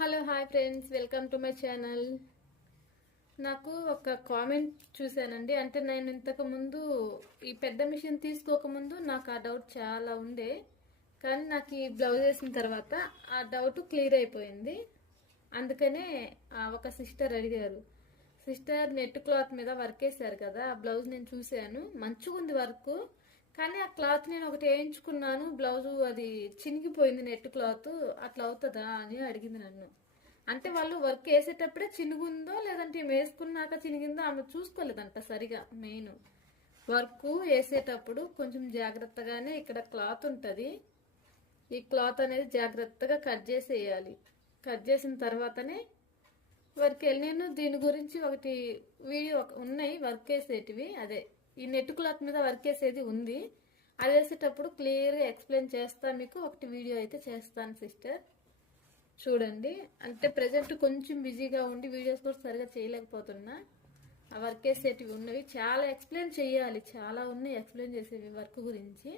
Hello hi friends welcome to my channel నాకు ఒక comment చూశానండి. అంటే నేను ఇంతకుముందు ఈ పెద్ద మిషన్ తీసుకోకముందు నాకు ఆ డౌట్ చాలా ఉండే. కానీ నాకు ఈ బ్లౌజ్ వేసిన తర్వాత ఆ డౌట్ క్లియర్ అయిపోయింది. అందుకనే ఆ ఒక సిస్టర్ అడిగారు. సిస్టర్ నెట్ క్లాత్ మీద వర్క్ వేశారు కదా. ఆ బ్లౌజ్ నేను చూశాను. మంచిగా ఉంది వర్క్ కానీ ఆ క్లాత్ నేను ఒకటి వేయించుకున్నాను. బ్లౌజ్ అది చినిగిపోయింది నెట్ క్లాత్. అట్లా అవుతుందా అని అడిగింది నన్ను. అంటే వాళ్ళు వర్క్ వేసేటప్పుడే చినుగుందో లేదంటే వేసుకున్నాక చినిగిందో ఆమె చూసుకోలేదంట సరిగా మెయిన్. వర్క్ వేసేటప్పుడు కొంచెం జాగ్రత్తగానే ఇక్కడ క్లాత్ ఉంటుంది. ఈ క్లాత్ అనేది జాగ్రత్తగా కట్ చేసేయాలి. కట్ చేసిన తర్వాతనే వర్క్ వెళ్ళి నేను దీని గురించి ఒకటి వీడియో ఉన్నాయి. వర్క్ వేసేటివి. అదే. ఈ నెట్ క్లాత్ మీద వర్క్ వేసేది ఉంది. అది వేసేటప్పుడు క్లియర్గా ఎక్స్ప్లెయిన్ చేస్తా. మీకు ఒకటి వీడియో అయితే చేస్తాను సిస్టర్. చూడండి. అంటే ప్రజెంట్ కొంచెం బిజీగా ఉండి వీడియోస్ కూడా సరిగా చేయలేకపోతున్నా. ఆ వర్క్ చేసేటివి ఉన్నవి. చాలా ఎక్స్ప్లెయిన్ చేయాలి. చాలా ఉన్నాయి ఎక్స్ప్లెయిన్ చేసేవి వర్క్ గురించి.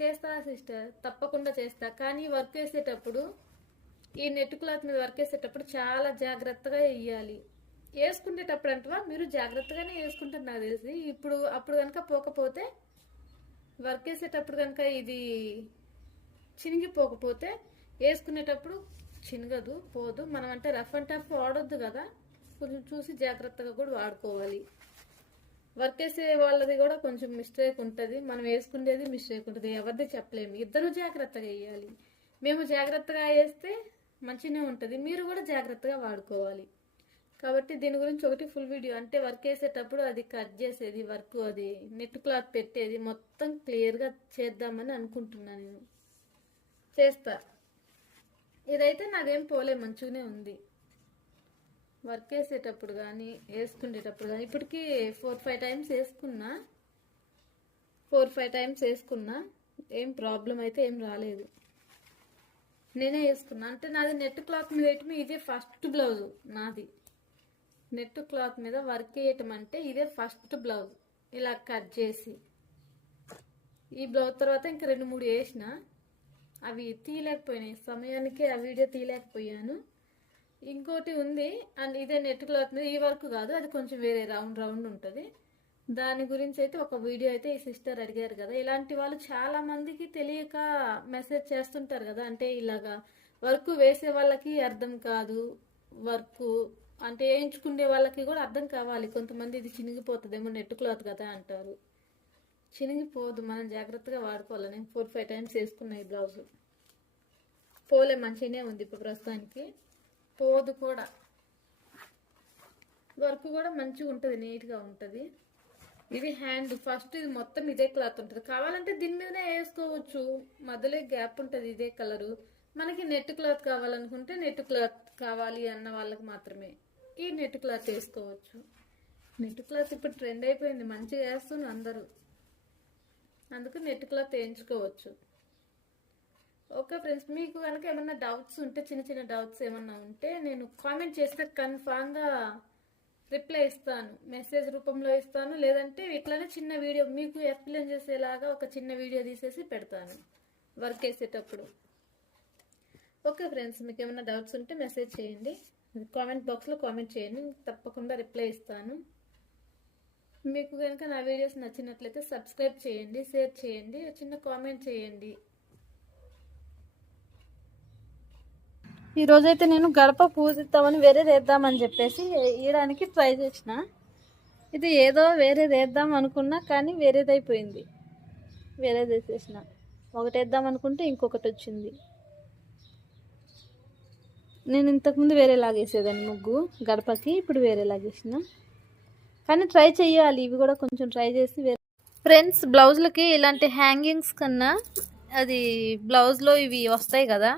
చేస్తా సిస్టర్. తప్పకుండా చేస్తా. కానీ వర్క్ వేసేటప్పుడు ఈ నెట్ క్లాత్ మీద వర్క్ వేసేటప్పుడు చాలా జాగ్రత్తగా వేయాలి. వేసుకునేటప్పుడు అంటవా మీరు జాగ్రత్తగానే వేసుకుంటారు నాకు తెలిసి. ఇప్పుడు అప్పుడు కనుక పోకపోతే వర్క్ చేసేటప్పుడు కనుక ఇది చినిగిపోకపోతే వేసుకునేటప్పుడు చినగదు పోదు. మనం అంటే రఫ్ అండ్ టఫ్ వాడొద్దు కదా. కొంచెం చూసి జాగ్రత్తగా కూడా వాడుకోవాలి. వర్క్ వేసే వాళ్ళది కూడా కొంచెం మిస్టేక్ ఉంటుంది. మనం వేసుకునేది మిస్టేక్ ఉంటుంది. ఎవరిది చెప్పలేము. ఇద్దరు జాగ్రత్తగా వేయాలి. మేము జాగ్రత్తగా వేస్తే మంచిగానే ఉంటుంది. మీరు కూడా జాగ్రత్తగా వాడుకోవాలి. కాబట్టి దీని గురించి ఒకటి ఫుల్ వీడియో అంటే వర్క్ వేసేటప్పుడు అది కట్ చేసేది వర్క్ అది నెట్ క్లాత్ పెట్టేది మొత్తం క్లియర్గా చేద్దామని అనుకుంటున్నాను నేను. చేస్తా. ఇదైతే నాదేం పోలే మంచిగానే ఉంది. వర్క్ వేసేటప్పుడు కానీ వేసుకునేటప్పుడు కానీ ఇప్పటికీ ఫోర్ ఫైవ్ టైమ్స్ వేసుకున్నా. ఫోర్ ఫైవ్ టైమ్స్ వేసుకున్నా ఏం ప్రాబ్లం అయితే ఏం రాలేదు. నేనే వేసుకున్నా. అంటే నాది నెట్ క్లాత్ మీద వేయటం ఇదే ఫస్ట్ బ్లౌజ్ నాది. నెట్ క్లాత్ మీద వర్క్ వేయటం అంటే ఇదే ఫస్ట్ బ్లౌజ్. ఇలా కట్ చేసి. ఈ బ్లౌజ్ తర్వాత ఇంకా రెండు మూడు వేసిన. అవి తీయలేకపోయినాయి. సమయానికి ఆ వీడియో తీయలేకపోయాను. ఇంకోటి ఉంది. అండ్ ఇదే నెట్ క్లాత్ మీద ఈ వర్క్ కాదు. అది కొంచెం వేరే రౌండ్ రౌండ్ ఉంటుంది. దాని గురించి అయితే ఒక వీడియో అయితే ఈ సిస్టర్ అడిగారు కదా. ఇలాంటి వాళ్ళు చాలా మందికి తెలియక మెసేజ్ చేస్తుంటారు కదా. అంటే ఇలాగా వర్క్ వేసే వాళ్ళకి అర్థం కాదు. వర్క్ అంటే వేయించుకునే వాళ్ళకి కూడా అర్థం కావాలి. కొంతమంది ఇది చినిగిపోతుందేమో నెట్ క్లాత్ కదా అంటారు. చినిగిపోదు. మనం జాగ్రత్తగా వాడుకోవాలి. నేను ఫోర్ ఫైవ్ టైమ్స్ వేసుకున్నా ఈ బ్లౌజ్. పోలే మంచిగానే ఉంది ఇప్పుడు ప్రస్తుతానికి. పోదు కూడా. వర్క్ కూడా మంచిగా ఉంటుంది నీట్గా ఉంటుంది. ఇది హ్యాండ్. ఫస్ట్ ఇది మొత్తం ఇదే క్లాత్ ఉంటుంది. కావాలంటే దీని మీదనే వేసుకోవచ్చు. మధ్యలో గ్యాప్ ఉంటుంది ఇదే కలరు. మనకి నెట్ క్లాత్ కావాలనుకుంటే నెట్ క్లాత్ కావాలి అన్న వాళ్ళకి మాత్రమే. ఈ నెట్ క్లాత్ వేసుకోవచ్చు. నెట్ క్లాత్ ఇప్పుడు ట్రెండ్ అయిపోయింది. మంచిగా వేస్తున్నారు అందరూ. అందుకు నెట్ క్లాత్ వేయించుకోవచ్చు. ఓకే ఫ్రెండ్స్ మీకు కనుక ఏమన్నా డౌట్స్ ఉంటే చిన్న చిన్న డౌట్స్ ఏమన్నా ఉంటే నేను కామెంట్ చేస్తే కన్ఫామ్గా రిప్లై ఇస్తాను. మెసేజ్ రూపంలో ఇస్తాను. లేదంటే ఇట్లానే చిన్న వీడియో మీకు ఎక్స్ప్లెయిన్ చేసేలాగా ఒక చిన్న వీడియో తీసేసి పెడతాను. వర్క్ వేసేటప్పుడు ఓకే ఫ్రెండ్స్ మీకు ఏమైనా డౌట్స్ ఉంటే మెసేజ్ చేయండి. కామెంట్ బాక్స్లో కామెంట్ చేయండి. తప్పకుండా రిప్లై ఇస్తాను. మీకు కనుక నా వీడియోస్ నచ్చినట్లయితే సబ్స్క్రైబ్ చేయండి షేర్ చేయండి చిన్న కామెంట్ చేయండి. ఈరోజైతే నేను గడప పూజిద్దామని వేరే వేద్దామని చెప్పేసి వేయడానికి ట్రై చేసిన. ఇది ఏదో వేరే వేద్దాం అనుకున్నా కానీ వేరేదైపోయింది. వేరేది వేసేసిన. ఒకటి వేద్దాం అనుకుంటే ఇంకొకటి వచ్చింది. నేను ఇంతకుముందు వేరేలాగేసేదాన్ని ముగ్గు గడపకి ఇప్పుడు వేరేలాగేసిన కానీ ట్రై చేయాలి ఇవి కూడా కొంచెం ట్రై చేసి వేరే ఫ్రెండ్స్ బ్లౌజ్లకి ఇలాంటి హ్యాంగింగ్స్ కన్నా అది బ్లౌజ్లో ఇవి వస్తాయి కదా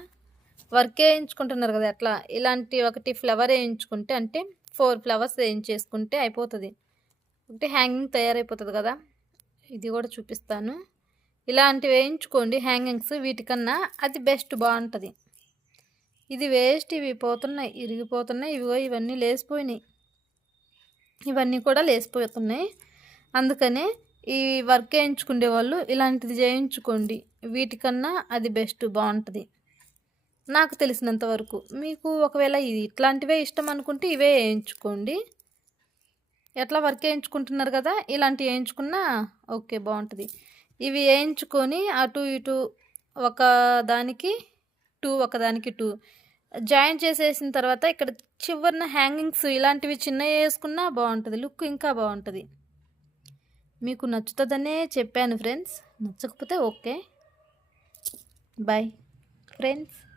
వర్క్ వేయించుకుంటున్నారు కదా అట్లా. ఇలాంటి ఒకటి ఫ్లవర్ వేయించుకుంటే అంటే ఫోర్ ఫ్లవర్స్ వేయించేసుకుంటే అయిపోతుంది. ఒకటి హ్యాంగింగ్ తయారైపోతుంది కదా ఇది కూడా చూపిస్తాను. ఇలాంటివి వేయించుకోండి హ్యాంగింగ్స్ వీటికన్నా అది బెస్ట్ బాగుంటుంది. ఇది వేస్ట్ ఇవి పోతున్నాయి ఇరిగిపోతున్నాయి ఇవిగో ఇవన్నీ లేసిపోయినాయి. ఇవన్నీ కూడా లేసిపోతున్నాయి. అందుకనే ఈ వర్క్ వేయించుకునే వాళ్ళు ఇలాంటిది చేయించుకోండి. వీటికన్నా అది బెస్ట్ బాగుంటుంది. నాకు తెలిసినంత వరకు మీకు ఒకవేళ ఇది ఇట్లాంటివే ఇష్టం అనుకుంటే ఇవే వేయించుకోండి ఎట్లా వర్క్ వేయించుకుంటున్నారు కదా ఇలాంటివి వేయించుకున్నా ఓకే బాగుంటుంది. ఇవి వేయించుకొని అటు ఇటు ఒక దానికి టూ ఒకదానికి టూ. జాయిన్ చేసేసిన తర్వాత ఇక్కడ చివరిన హ్యాంగింగ్స్ ఇలాంటివి చిన్నవి వేసుకున్నా బాగుంటుంది. లుక్ ఇంకా బాగుంటుంది. మీకు నచ్చుతుందనే చెప్పాను ఫ్రెండ్స్. నచ్చకపోతే ఓకే. Bye friends.